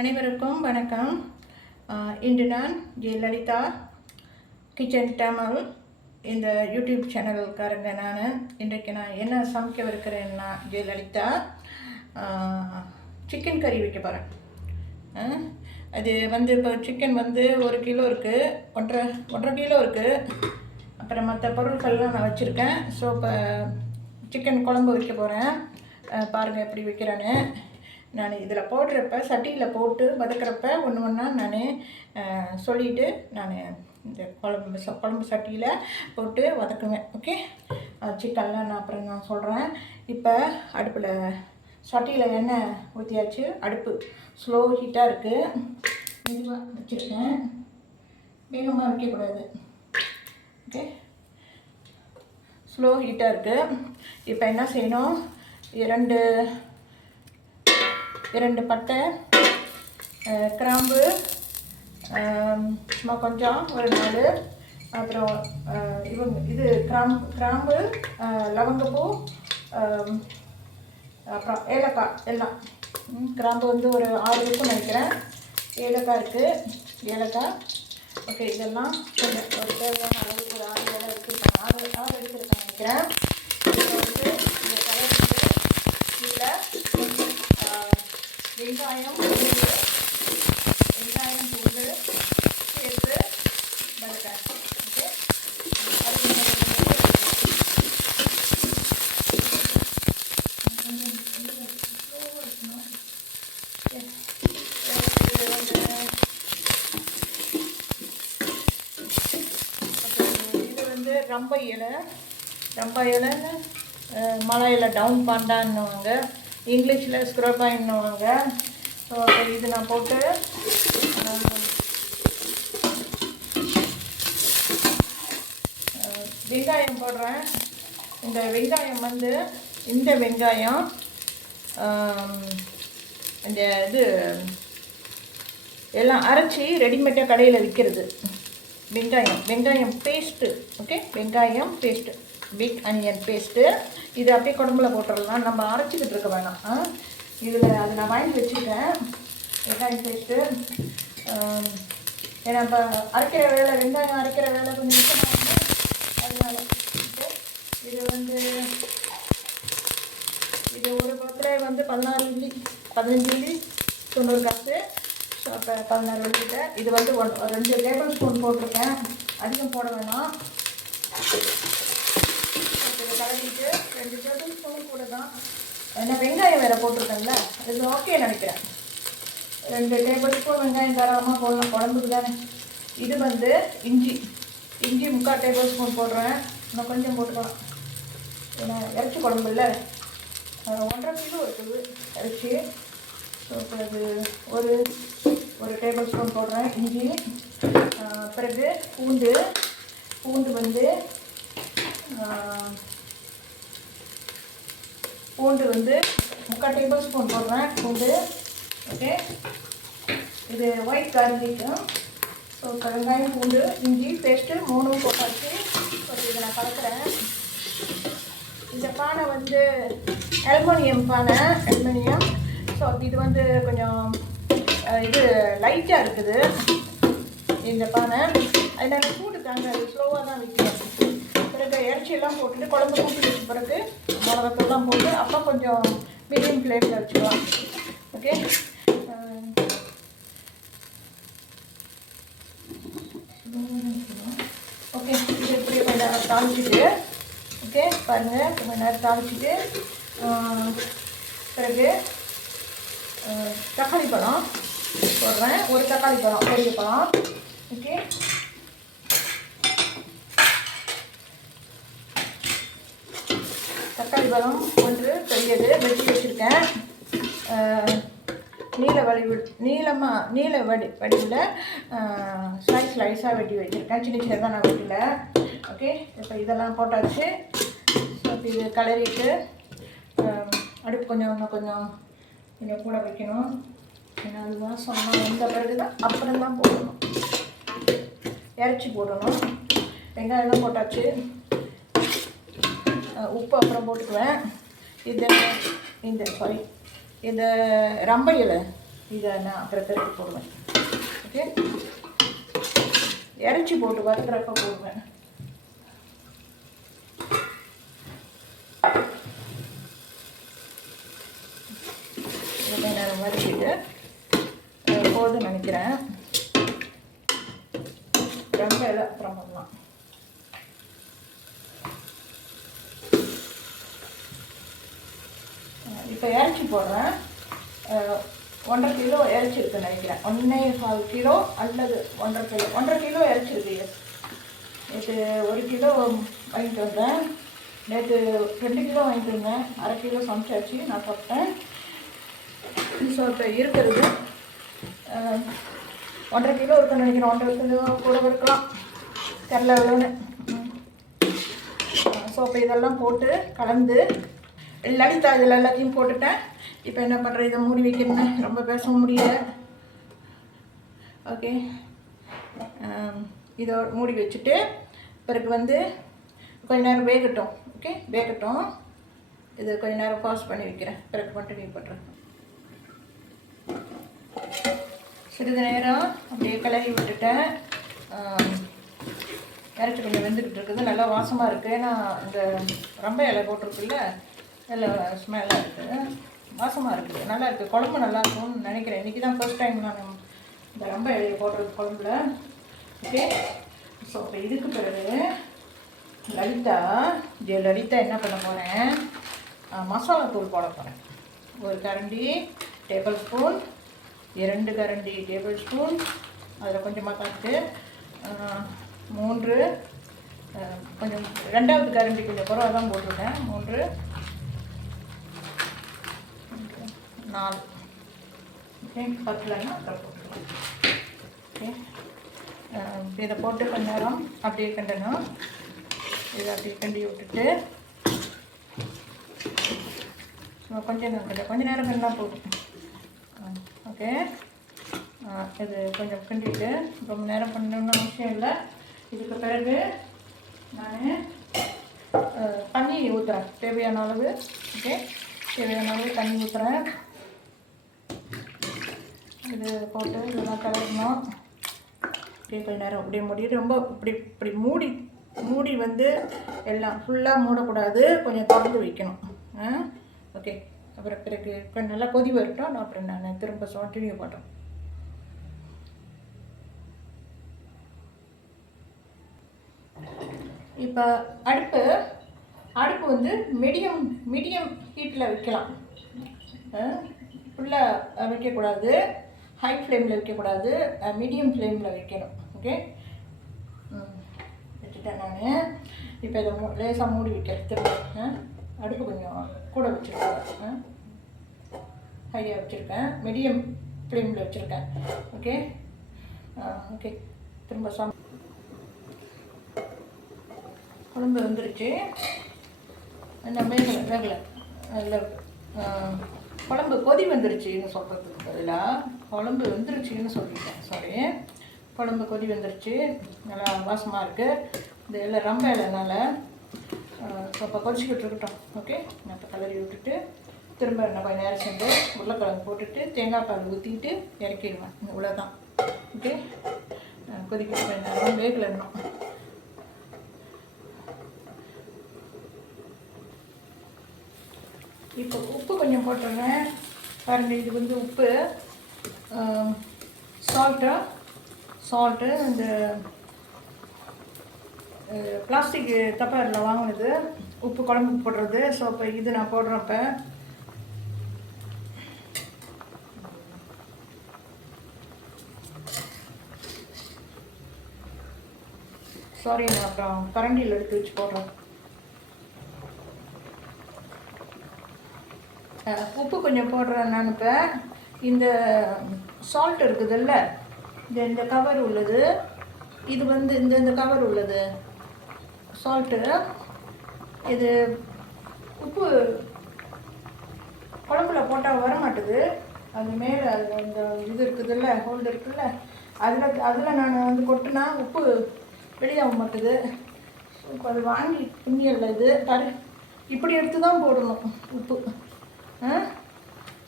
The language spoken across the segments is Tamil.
அனைவருக்கும் வணக்கம். இன்று நான் ஜெயலலிதா கிச்சன் தமிழ் இந்த யூடியூப் சேனலுக்காரங்க. இன்றைக்கு நான் என்ன சமைக்கவிருக்கிறேன்னா, ஜெயலலிதா சிக்கன் கறி வைக்க போகிறேன். அது இப்போ சிக்கன் 1 கிலோ இருக்குது, 1.5 கிலோ இருக்குது. அப்புறம் மற்ற பொருட்கள்லாம் நான் வச்சுருக்கேன். ஸோ இப்போ சிக்கன் குழம்பு வைக்க போகிறேன். பாருங்கள் எப்படி வைக்கிறேன்னு. நான் இதில் போடுறப்ப சட்டியில் போட்டு வதக்கிறப்ப ஒன்று ஒன்றா நான் சொல்லிவிட்டு நான் இந்த குழம்பு சட்டியில் போட்டு வதக்குவேன். ஓகே, சிக்கன்லாம் நான் சொல்கிறேன். இப்போ அடுப்பில் சட்டியில் எண்ணெய் ஊற்றியாச்சு. அடுப்பு ஸ்லோ ஹீட்டாக இருக்குது. மெதுவாக வச்சுருக்கேன், வேகமாக வைக்கக்கூடாது. ஓகே, ஸ்லோ ஹீட்டாக இருக்குது. இப்போ என்ன செய்யணும், இரண்டு பட்டை, கிராம்பு, சும்மா கொஞ்சம் ஒரு 4, அப்புறம் இது கிராம்பு, லவங்கப்பூ, அப்புறம் ஏலக்காய் எல்லாம். கிராம்பு ஒரு 6 இருக்கும் நினைக்கிறேன். ஏலக்காய் இருக்குது, ஏலக்காய். ஓகே, இதெல்லாம் கொஞ்சம் ஒரு தேவையான அளவுக்கு ஒரு 6 இலை இருக்குது. 6 எடுத்துருக்கேன் நினைக்கிறேன். இந்த கலருக்கு கீழே வெங்காயம் பூண்டு சேர்த்து வதக்கிறேன். ஓகே, இது ரம்ப இலைன்னு மலையில் டவுன் பாண்டான்னுவாங்க, இங்கிலீஷில் ஸ்க்ரோபாயின்னுவாங்க. ஸோ இது நான் போட்டு வெங்காயம் போடுறேன். இந்த வெங்காயம் இந்த இது எல்லாம் அரைச்சி ரெடிமேடாக கடையில் விற்கிறது. வெங்காயம் பேஸ்ட்டு. ஓகே, வெங்காயம் பேஸ்ட்டு, பிக் அனியன் பேஸ்ட்டு. இது அப்படியே குழம்புல போட்டுடலாம், நம்ம அரைச்சிக்கிட்டு இருக்க வேணாம். இதில் அது நான் வாங்கி வச்சுருக்கேன், வெங்காயம் பேஸ்ட்டு. ஏன்னா இப்போ அரைக்கிற வேலை, வெங்காயம் அரைக்கிற வேலை கொஞ்சம் மிச்சமாக அதனால. இது ஒரு பத்தில் 15 மில்லி 90 காசு. ஸோ அப்போ 16 வெள்ளிக்கிட்ட. இது 2 டேபிள் ஸ்பூன் போட்டிருக்கேன், அதிகம் போட வேணாம். இதை கலக்கிட்டு 2 டேபிள் ஸ்பூன் கூட தான், ஏன்னா வெங்காயம் வேறு போட்டிருக்கேன்ல, இது ஓகே நினைக்கிறேன். 2 டேபிள் ஸ்பூன் வெங்காயம் தாராளமாக போடலாம், குழம்புக்கு தானே. இது இஞ்சி 3/4 டேபிள் ஸ்பூன் போடுறேன். இன்னும் கொஞ்சம் போட்டுக்கலாம், ஏன்னா இறைச்சி குழம்பு இல்லை. 1.5 கிலோ இருக்குது இறைச்சி. ஸோ இப்போ அது ஒரு டேபிள் ஸ்பூன் போடுறேன் இஞ்சி. பிறகு பூண்டு 3/4 டேபிள் ஸ்பூன் போடுறேன் பூண்டு. ஓகே, இது ஒயிட் கார்லிக்கு. ஸோ வெங்காயம் பூண்டு இஞ்சி பேஸ்ட்டு 3 போட்டாச்சு. இதை நான் கலக்கிறேன். இந்த பானை அலுமினியம் பானை. ஸோ இது கொஞ்சம் இது லைட்டாக இருக்குது இந்த பானை, அதனால சூடு தாங்க, அது ஸ்லோவாக தான் வைக்கணும். பிறகு இறைச்சியெல்லாம் போட்டுட்டு குழம்பு கூட்டி வச்ச பிறகு மிளகாத்தூள்லாம் போட்டு அப்போ கொஞ்சம் மீடியம் ஃப்ளேமில் வச்சுக்கலாம். Okay, okay. இது இப்படி கொஞ்சம் நேரம் தாளிச்சிட்டு, ஓகே பாருங்கள், கொஞ்சம் நேரம் தாளிச்சிட்டு பிறகு தக்காளி பழம் போடுறேன். ஒரு தக்காளி பழம், பெரிய பழம். ஓகே, தக்காளி பழம் 1 பெரியது வெட்டி வச்சுருக்கேன். நீல வடிவில் ஸ்லைஸாக வெட்டி வச்சுருக்கேன். சின்ன தான் நான் வெட்டில. ஓகே, இப்போ இதெல்லாம் போட்டாச்சு. ஸோ இப்போ இது கலரிட்டு அடுப்பு கொஞ்சம் கூட வைக்கணும். ஏன்னா அதுதான் சொன்னால் வந்த பிறகு தான் அப்புறம் தான் போடணும், இறைச்சி போடணும். வெங்காயம்லாம் போட்டாச்சு, உப்பு அப்புறம் போட்டுக்குவேன். இது இந்த ரம்ப இலை இதை நான் அப்புறம் திருப்பி போடுவேன். ஓகே, இறைச்சி போட்டு வறுக்கிறப்ப போடுவேன். இதை நேரம் வறுக்கிட்டு போதும் நினைக்கிறேன். ரொம்ப இல்லை அப்புறம் பண்ணலாம். இப்போ இறைச்சி போடுறேன். 1.5 கிலோ இறைச்சி இருக்குன்னு நினைக்கிறேன். 1.25 கிலோ அல்லது 1.5 கிலோ இறைச்சி இருக்கு. நேற்று 1 கிலோ வாங்கிட்டு வந்தேன். நேற்று 2 கிலோ வாங்கிட்டு வந்தேன். 1/2 கிலோ சமைச்சாச்சு, நான் சாப்பிட்டேன். ஸோ இப்போ இருக்கிறது 1.5 கிலோ இருக்குன்னு நினைக்கிறேன். 1.5 கிலோ கூட இருக்கலாம், தெரில எவ்வளோன்னு. ஸோ இப்போ இதெல்லாம் போட்டு கலந்து லலிதா இதில் எல்லாத்தையும் போட்டுட்டேன். இப்போ என்ன பண்ணுறேன், இதை மூடி வைக்கிறேன்னு ரொம்ப பேச முடியல. ஓகே, இதை மூடி வச்சுட்டு பிறகு வந்து கொஞ்ச நேரம் வேகட்டும். ஓகே, வேகட்டும். இது கொஞ்ச நேரம் பாஸ் பண்ணி வைக்கிறேன், பிறகு கண்டினியூ பண்ணுறேன். சிறிது நேரம் அப்படியே கிளறி விட்டுட்டேன். இறைச்சி கொஞ்சம் வெந்துக்கிட்டு இருக்குது, நல்லா வாசமாக இருக்குது. ஏன்னா இந்த ரொம்ப இலை போட்டிருக்குல்ல, நல்ல ஸ்மெல்லாக இருக்குது, வாசமாக இருக்குது, நல்லா இருக்குது. குழம்பு நல்லா இருக்கும்னு நினைக்கிறேன். இன்றைக்கி தான் ஃபர்ஸ்ட் டைம் நான் இந்த ரொம்ப இலையை போடுறது குழம்புல. ஓகே, ஸோ இப்போ இதுக்கு பிறகு லலிதா என்ன பண்ண போகிறேன், மசாலா தூள் போட போகிறேன். 1 கரண்டி டேபிள் ஸ்பூன், 2 கரண்டி டேபிள் ஸ்பூன், அதில் கொஞ்சமாக காட்டு 3, கொஞ்சம் 2வது கரண்டி கொஞ்சம் குறவாக தான் போட்டுவிட்டேன். 3, 4. ஓகே, 10லன்னா அப்புறம் போட்டுக்கலாம். ஓகே, இதை போட்டு கொஞ்ச நேரம் அப்படியே கிண்டணும். இதை அப்படியே கிண்டி விட்டுட்டு கொஞ்சம் நேரம் கிண்டா போதும். ஓகே, இது கொஞ்சம் கிண்டிட்டு ரொம்ப நேரம் பண்ணணும்னு அவசியம் இல்லை. இதுக்கு பிறகு நான் தண்ணி ஊற்றுறேன், தேவையான அளவு. ஓகே, தேவையான அளவு தண்ணி ஊற்றுறேன். இது போட்டு இதெல்லாம் கலக்கணும். அப்படியே கொஞ்ச நேரம் அப்படியே மூடி, ரொம்ப இப்படி மூடி வந்து எல்லாம் ஃபுல்லாக மூடக்கூடாது, கொஞ்சம் திறந்து வைக்கணும். ஓகே, அப்புறம் பிறகு கொஞ்சம் நல்லா கொதி வரட்டும். அப்புறம் நான் திரும்ப கண்டினியூ பண்ணுறேன். இப்போ அடுப்பு வந்து மீடியம் ஹீட்டில் வைக்கலாம். ஃபுல்லாக வைக்கக்கூடாது, ஹை ஃப்ளேமில் வைக்கக்கூடாது, மீடியம் ஃப்ளேமில் வைக்கணும். ஓகே, வச்சுட்டேன் நான். இப்போ இதை லேசாக மூடி வைக்கிறேன். திரும்ப அடுப்பு கொஞ்சம் கூட வச்சுருக்கேன், ஹையாக வச்சுருக்கேன், மீடியம் ஃப்ளேமில் வச்சுருக்கேன். ஓகே, ஓகே, திரும்ப குழம்பு வந்துருச்சு. என்ன வேகலை அதில் குழம்பு கொதி வந்துருச்சுன்னு சொல்கிறதுக்கு பதிலாக குழம்பு வந்துருச்சுன்னு சொல்லிட்டேன். சாரி, குழம்பு கொதி வந்துருச்சு, நல்லா வாசமாக இருக்குது. இந்த எல்லாம் ரொம்ப இலைனால இப்போ கொதிச்சுக்கிட்டு இருக்கட்டும். ஓகே, நான் இப்போ கலரி விட்டுட்டு திரும்ப என்ன கொஞ்சம் நேரம் சென்று உருளைக்கிழங்கு போட்டுட்டு தேங்காய் பால் ஊற்றிட்டு இறக்கிடுவேன். இவ்வளோதான். ஓகே, கொதிக்கிட்டு கொஞ்சம் நேரம் வேகலை இன்னும். இப்போ உப்பு கொஞ்சம் போட்டுருவேன். பாருங்கள், இது வந்து உப்பு, சால்ட்டு இந்த பிளாஸ்டிக் டப்பரில் வாங்கினது உப்பு, குழம்புக்கு போடுறது. ஸோ இப்போ இது நான் போடுறப்ப சாரி, நான் அப்புறம் கரண்டியில் எடுத்து வச்சு போடுறேன். உப்பு கொஞ்சம் போடுறேன் நான். இப்போ இந்த சால்ட் இருக்குதுல்ல, இந்த கவர் உள்ளது, இது வந்து இந்த கவர் உள்ளது சால்ட்டு. இது உப்பு குழம்புல போட்டால் வர மாட்டுது. அது மேலே அந்த இது இருக்குதுல்ல, ஹோல்டு இருக்குல்ல, அதில் நான் வந்து கொட்டினா உப்பு வெளியாக மாட்டுது. இப்போ அது வாங்கி புண்ணியல்ல இது பாரு, இப்படி எடுத்து தான் போடணும் உப்பு.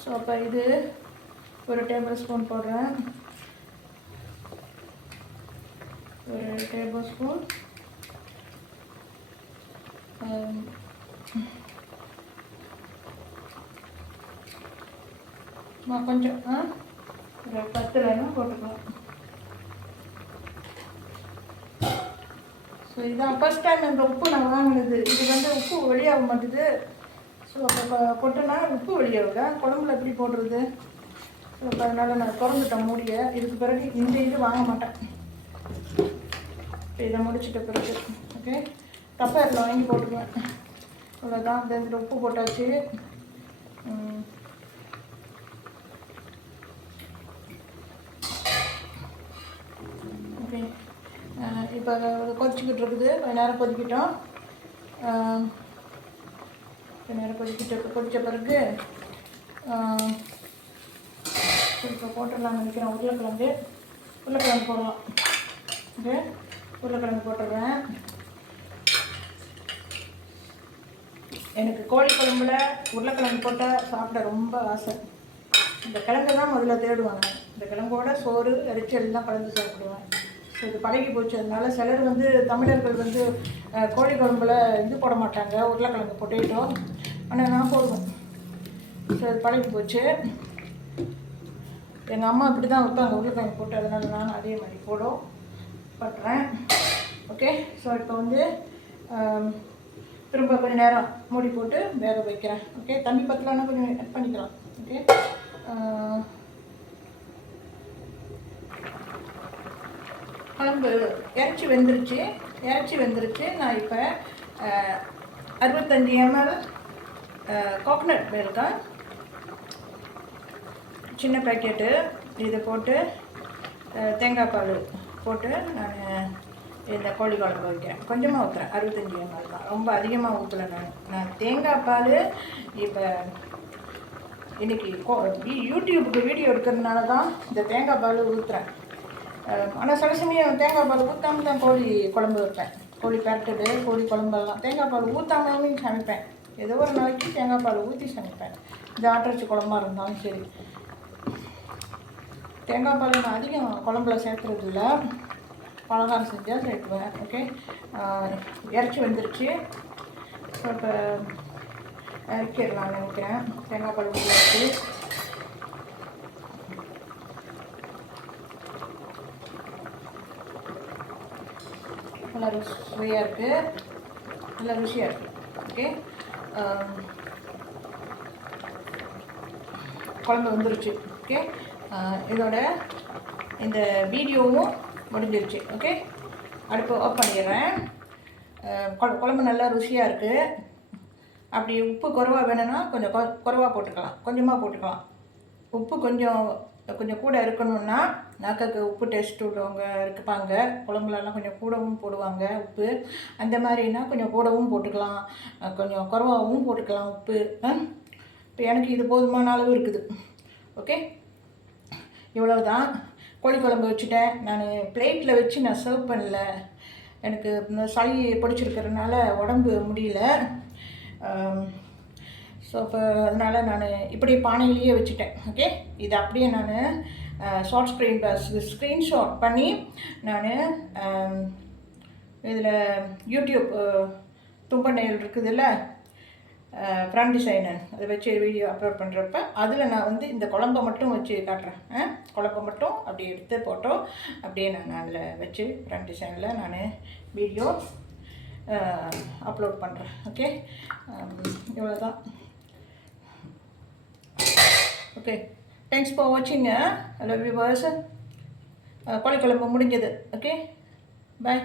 ஸோ அப்போ இது ஒரு டேபிள் ஸ்பூன் போடுறேன். ஒரு டேபிள் ஸ்பூன் கொஞ்சம் ஒரு 10 லெமன் போட்டுக்கலாம். ஸோ இதுதான் ஃபஸ்ட் டைம் இந்த உப்பு நான் வாங்கினது. இது வந்து உப்பு வெளியாக மாட்டுது. ஸோ அப்போ கொட்டினா உப்பு வெளியாகுதா, குழம்புல எப்படி போடுறது? ஸோ அப்போ அதனால் நான் திறந்துட்டேன் மூடியை. இதுக்கு பிறகு இந்த இது வாங்க மாட்டேன். இப்போ இதை முடிச்சிட்ட பிறகு ஓகே கப்பரில் வாங்கி போட்டுக்குவேன். அவ்வளோதான். இந்த உப்பு போட்டாச்சு. ஓகே இப்போ கொதிச்சுக்கிட்டு இருக்குது. கொஞ்ச நேரம் கொதிக்கிட்டோம். கொஞ்ச நேரம் கொதித்த பிறகு இப்போ போட்டுடலாம்னு நினைக்கிறேன். உருளைக்கிழங்கு போடலாம். ஓகே உருளைக்கிழங்கு போட்டுடுறேன். எனக்கு கோழி குழம்புல உருளைக்கிழங்கு போட்டால் சாப்பிட ரொம்ப ஆசை. இந்த கிழங்கு தான் முதல்ல தேடுவாங்க. இந்த கிழங்கோட சோறு இறைச்சி எல்லாம் கலந்து சாப்பிடுவேன். ஸோ இது பழகி போச்சு. அதனால சிலர் வந்து தமிழர்கள் வந்து கோழி குழம்புல இது போட மாட்டாங்க, உருளைக்கிழங்கு பொட்டேட்டோ. ஆனால் நான் போடுவேன். ஸோ இது பழகி போச்சு. எங்கள் அம்மா இப்படி தான் வைப்பாங்க உருளைக்கிழங்கு போட்டு. அதனால நான் அதே மாதிரி பண்ணுறேன். ஓகே ஸோ இப்போ வந்து திரும்ப கொஞ்சம் நேரம் மூடி போட்டு வேக வைக்கிறேன். ஓகே தண்ணி பத்தலன்னா கொஞ்சம் ஆட் பண்ணிக்கலாம். ஓகே குழம்பு இறைச்சி வெந்துருச்சு. நான் இப்போ 65 ml கோகனட் மில்க் சின்ன பேக்கெட்டு இதை போட்டு தேங்காய் பால் போட்டு நான் இந்த கோழி குழம்பு வைக்கிறேன். கொஞ்சமாக ஊற்றுறேன். 65 ml தான், ரொம்ப அதிகமாக ஊற்றலை. நான் தேங்காய் பால் இப்போ இன்றைக்கி யூடியூபுக்கு வீடியோ எடுக்கிறதுனால தான் இந்த தேங்காய் பால் ஊற்றுறேன். ஆனால் சில சமயம் தேங்காய் பால் ஊற்றாமல் தான் கோழி குழம்பு வைப்பேன். கோழி பேரட்டுடு, கோழி குழம்பெல்லாம் தேங்காய் பால் ஊற்றாமையும் சமைப்பேன். ஏதோ ஒரு நாளைக்கு தேங்காய் பால் ஊற்றி சமைப்பேன். இந்த ஆட்டிறைச்சி குழம்பா இருந்தாலும் சரி. தேங்காய் பால் நான் அதிகம் குழம்புல சேர்த்துறது இல்லை. பலகாரம் செஞ்சால் சேர்க்குவேன். ஓகே இறைச்சி வந்துருச்சு. ஸோ இப்போ இறக்கிடலாம்னு நினைக்கிறேன். தேங்காய் பால் ஊற்றி நல்லா ருசியாக இருக்குது. நல்லா ருசியாக இருக்குது. ஓகே குழம்பு வந்துருச்சு. ஓகே இதோட இந்த வீடியோவும் முடிஞ்சிருச்சு. ஓகே அடுப்பு ஆஃப் பண்ணிடுறேன். குழம்பு நல்லா ருசியாக இருக்குது. அப்படி உப்பு குறைவாக வேணும்னா கொஞ்சம் குறைவாக போட்டுக்கலாம், கொஞ்சமாக போட்டுக்கலாம். உப்பு கொஞ்சம் கூட இருக்கணும்னா நாக்காக்கு உப்பு டேஸ்ட் உள்ளவங்க இருப்பாங்க. குழம்புலலாம் கொஞ்சம் கூடவும் போடுவாங்க உப்பு. அந்த மாதிரினா கொஞ்சம் கூடவும் போட்டுக்கலாம், கொஞ்சம் குறைவாகவும் போட்டுக்கலாம் உப்பு. இப்போ எனக்கு இது போதுமான அளவு இருக்குது. ஓகே இவ்வளவுதான். கோழி குழம்பு வச்சுட்டேன். நான் பிளேட்டில் வச்சு நான் சர்வ் பண்ணல. எனக்கு இந்த சளி பிடிச்சிருக்கிறதுனால உடம்பு முடியல. ஸோ இப்போ அதனால் நான் இப்படி பானையிலேயே வச்சுட்டேன். ஓகே இது அப்படியே நான் ஸ்க்ரீன்ஷாட் பண்ணி நான் இதில் யூடியூப் தும்பநெயில் இருக்குதுல்ல, ஃப்ரண்ட் டிசைனர், அதை வச்சு வீடியோ அப்லோட் பண்ணுறப்ப அதில் நான் வந்து இந்த குழம்பை மட்டும் வச்சு காட்டுறேன். குழம்பை மட்டும் அப்படி எடுத்து போட்டோம் அப்படியே நான் அதில் வச்சு ஃப்ரண்ட் டிசைனில் நான் வீடியோ அப்லோட் பண்ணுறேன். ஓகே இவ்வளோதான். ஓகே தேங்க்ஸ் ஃபார் வாட்சிங். ஹலோ வியூவர்ஸ், கோழி குழம்பு முடிஞ்சது. Okay bye.